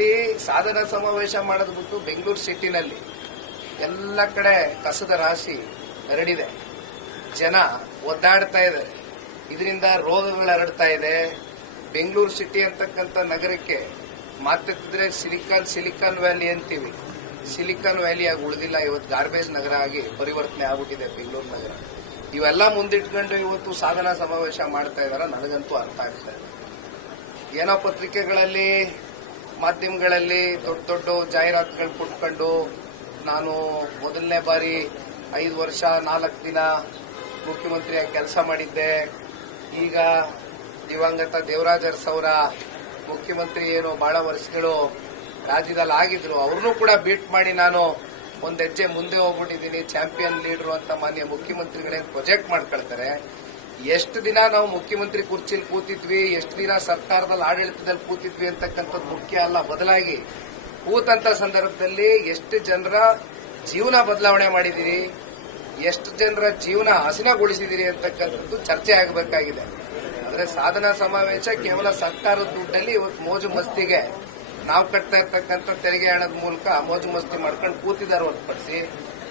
ಇಲ್ಲಿ ಸಾಧನಾ ಸಮಾವೇಶ ಮಾಡೋದು ಬಿಟ್ಟು ಬೆಂಗಳೂರು ಸಿಟಿನಲ್ಲಿ ಎಲ್ಲ ಕಡೆ ಕಸದ ರಾಶಿ ಹರಡಿದೆ. ಜನ ಒದ್ದಾಡ್ತಾ ಇದ್ದಾರೆ. ಇದರಿಂದ ರೋಗಗಳು ಹರಡ್ತಾ ಇದೆ. ಬೆಂಗಳೂರು ಸಿಟಿ ಅಂತಕ್ಕಂಥ ನಗರಕ್ಕೆ ಮಾತಾಡ್ತಿದ್ರೆ ಸಿಲಿಕಾನ್ ವ್ಯಾಲಿ ಅಂತೀವಿ. ಸಿಲಿಕಾನ್ ವ್ಯಾಲಿ ಆಗಿ ಉಳಿದಿಲ್ಲ. ಇವತ್ತು ಗಾರ್ಬೇಜ್ ನಗರ ಆಗಿ ಪರಿವರ್ತನೆ ಆಗ್ಬಿಟ್ಟಿದೆ ಬೆಂಗಳೂರು ನಗರ. ಇವೆಲ್ಲ ಮುಂದಿಟ್ಕೊಂಡು ಇವತ್ತು ಸಾಧನಾ ಸಮಾವೇಶ ಮಾಡ್ತಾ ಇದಾರ. ನನಗಂತೂ ಅರ್ಥ ಆಗ್ತಾ ಇದೆ. ಏನೋ ಪತ್ರಿಕೆಗಳಲ್ಲಿ ಮಾಧ್ಯಮಗಳಲ್ಲಿ ದೊಡ್ಡ ದೊಡ್ಡ ಜಾಹೀರಾತುಗಳು ಕೊಟ್ಕೊಂಡು ನಾನು ಮೊದಲನೇ ಬಾರಿ 5 ವರ್ಷ 4 ದಿನ ಮುಖ್ಯಮಂತ್ರಿಯಾಗಿ ಕೆಲಸ ಮಾಡಿದ್ದೆ. ಈಗ ದಿವಂಗತ ದೇವರಾಜ ಅರಸು ಅವರ ಮುಖ್ಯಮಂತ್ರಿ ಏನು ಬಹಳ ವರ್ಷಗಳು ರಾಜ್ಯದಲ್ಲಿ ಆಗಿದ್ರು, ಅವ್ರನ್ನೂ ಕೂಡ ಬೀಟ್ ಮಾಡಿ ನಾನು ಒಂದ್ ಹೆಜ್ಜೆ ಮುಂದೆ ಹೋಗ್ಬಿಟ್ಟಿದ್ದೀನಿ, ಚಾಂಪಿಯನ್ ಲೀಡರ್ ಅಂತ ಮಾನ್ಯ ಮುಖ್ಯಮಂತ್ರಿಗಳೇ ಪ್ರೊಜೆಕ್ಟ್ ಮಾಡ್ಕೊಳ್ತಾರೆ. ಎಷ್ಟು ದಿನ ನಾವು ಮುಖ್ಯಮಂತ್ರಿ ಕುರ್ಚಿಲಿ ಕೂತಿದ್ವಿ, ಎಷ್ಟು ದಿನ ಸರ್ಕಾರದಲ್ಲಿ ಆಡಳಿತದಲ್ಲಿ ಕೂತಿದ್ವಿ ಅಂತಕ್ಕಂಥದ್ದು ಮುಖ್ಯ ಅಲ್ಲ. ಬದಲಾಗಿ ಕೂತಂತ ಸಂದರ್ಭದಲ್ಲಿ ಎಷ್ಟು ಜನರ ಜೀವನ ಬದಲಾವಣೆ ಮಾಡಿದಿರಿ, ಎಷ್ಟು ಜನರ ಜೀವನ ಹಸನಗೊಳಿಸಿದಿರಿ ಅಂತಕ್ಕಂಥದ್ದು ಚರ್ಚೆ ಆಗಬೇಕಾಗಿದೆ. ಅಂದ್ರೆ ಸಾಧನಾ ಸಮಾವೇಶ ಕೇವಲ ಸರ್ಕಾರದ ದುಡ್ಡಲ್ಲಿ ಇವತ್ತು ಮೋಜು ಮಸ್ತಿಗೆ ನಾವು ಕಟ್ತಾ ಇರ್ತಕ್ಕಂಥ ತೆರಿಗೆ ಹಣದ ಮೂಲಕ ಮೋಜು ಮಸ್ತಿ ಮಾಡ್ಕೊಂಡು ಕೂತಿದ್ದಾರೆ ಹೊರತುಪಡಿಸಿ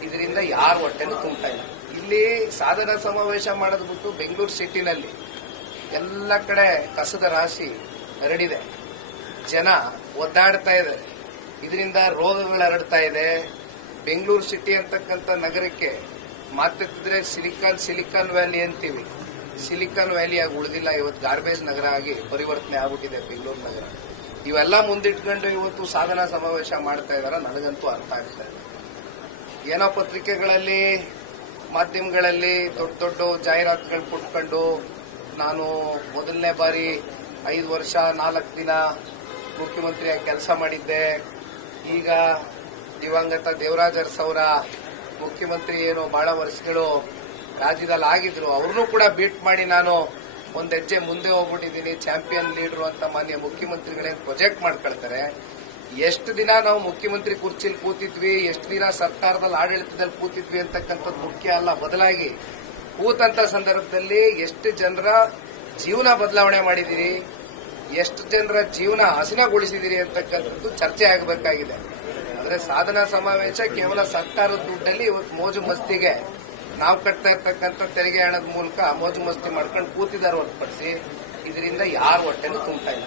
ಇದರಿಂದ ಯಾರ ಹೊಟ್ಟೆನೂ ತುಂಬ್ತಾ ಇಲ್ಲ. ಇಲ್ಲಿ ಸಾಧನಾ ಸಮಾವೇಶ ಮಾಡೋದು ಬಿಟ್ಟು ಬೆಂಗಳೂರು ಸಿಟಿನಲ್ಲಿ ಎಲ್ಲ ಕಡೆ ಕಸದ ರಾಶಿ ಹರಡಿದೆ. ಜನ ಒದ್ದಾಡ್ತಾ ಇದ್ದಾರೆ. ಇದರಿಂದ ರೋಗಗಳು ಹರಡ್ತಾ ಇದೆ. ಬೆಂಗಳೂರು ಸಿಟಿ ಅಂತಕ್ಕಂಥ ನಗರಕ್ಕೆ ಮಾತಾಡ್ತಿದ್ರೆ ಸಿಲಿಕಾನ್ ವ್ಯಾಲಿ ಅಂತೀವಿ. ಸಿಲಿಕಾನ್ ವ್ಯಾಲಿ ಆಗಿ ಉಳಿದಿಲ್ಲ. ಇವತ್ತು ಗಾರ್ಬೇಜ್ ನಗರ ಆಗಿ ಪರಿವರ್ತನೆ ಆಗ್ಬಿಟ್ಟಿದೆ ಬೆಂಗಳೂರು ನಗರ. ಇವೆಲ್ಲ ಮುಂದಿಟ್ಕೊಂಡು ಇವತ್ತು ಸಾಧನಾ ಸಮಾವೇಶ ಮಾಡ್ತಾ ಇದಾರ. ನನಗಂತೂ ಅರ್ಥ ಆಗ್ತಾ ಇದೆ. ಏನೋ ಪತ್ರಿಕೆಗಳಲ್ಲಿ ಮಾಧ್ಯಮಗಳಲ್ಲಿ ದೊಡ್ಡ ದೊಡ್ಡ ಜಾಹೀರಾತುಗಳು ಕೊಟ್ಕೊಂಡು ನಾನು ಮೊದಲನೇ ಬಾರಿ 5 ವರ್ಷ 4 ದಿನ ಮುಖ್ಯಮಂತ್ರಿಯಾಗಿ ಕೆಲಸ ಮಾಡಿದ್ದೆ. ಈಗ ದಿವಂಗತ ದೇವರಾಜ ಅರಸು ಅವರ ಮುಖ್ಯಮಂತ್ರಿ ಏನು ಬಹಳ ವರ್ಷಗಳು ರಾಜ್ಯದಲ್ಲಿ ಆಗಿದ್ರು, ಅವ್ರನ್ನೂ ಕೂಡ ಬೀಟ್ ಮಾಡಿ ನಾನು ಒಂದ್ ಹೆಜ್ಜೆ ಮುಂದೆ ಹೋಗ್ಬಿಟ್ಟಿದ್ದೀನಿ, ಚಾಂಪಿಯನ್ ಲೀಡರ್ ಅಂತ ಮಾನ್ಯ ಮುಖ್ಯಮಂತ್ರಿಗಳೇ ಪ್ರೊಜೆಕ್ಟ್ ಮಾಡ್ಕೊಳ್ತಾರೆ. ಎಷ್ಟು ದಿನ ನಾವು ಮುಖ್ಯಮಂತ್ರಿ ಕುರ್ಚಿಲಿ ಕೂತಿದ್ವಿ, ಎಷ್ಟು ದಿನ ಸರ್ಕಾರದಲ್ಲಿ ಆಡಳಿತದಲ್ಲಿ ಕೂತಿದ್ವಿ ಅಂತಕ್ಕಂಥದ್ದು ಮುಖ್ಯ ಅಲ್ಲ. ಬದಲಾಗಿ ಕೂತಂತ ಸಂದರ್ಭದಲ್ಲಿ ಎಷ್ಟು ಜನರ ಜೀವನ ಬದಲಾವಣೆ ಮಾಡಿದಿರಿ, ಎಷ್ಟು ಜನರ ಜೀವನ ಹಸನಗೊಳಿಸಿದಿರಿ ಅಂತಕ್ಕಂಥದ್ದು ಚರ್ಚೆ ಆಗಬೇಕಾಗಿದೆ. ಅಂದ್ರೆ ಸಾಧನಾ ಸಮಾವೇಶ ಕೇವಲ ಸರ್ಕಾರದ ದುಡ್ಡಲ್ಲಿ ಇವತ್ತು ಮೋಜು ಮಸ್ತಿಗೆ ನಾವು ಕಟ್ತಾ ಇರ್ತಕ್ಕಂಥ ತೆರಿಗೆ ಹಣದ ಮೂಲಕ ಮೋಜು ಮಸ್ತಿ ಮಾಡ್ಕೊಂಡು ಕೂತಿದ್ದಾರೆ ಹೊರತುಪಡಿಸಿ ಇದರಿಂದ ಯಾರ ಹೊಟ್ಟೆನೂ ತುಂಬ್ತಾ ಇಲ್ಲ.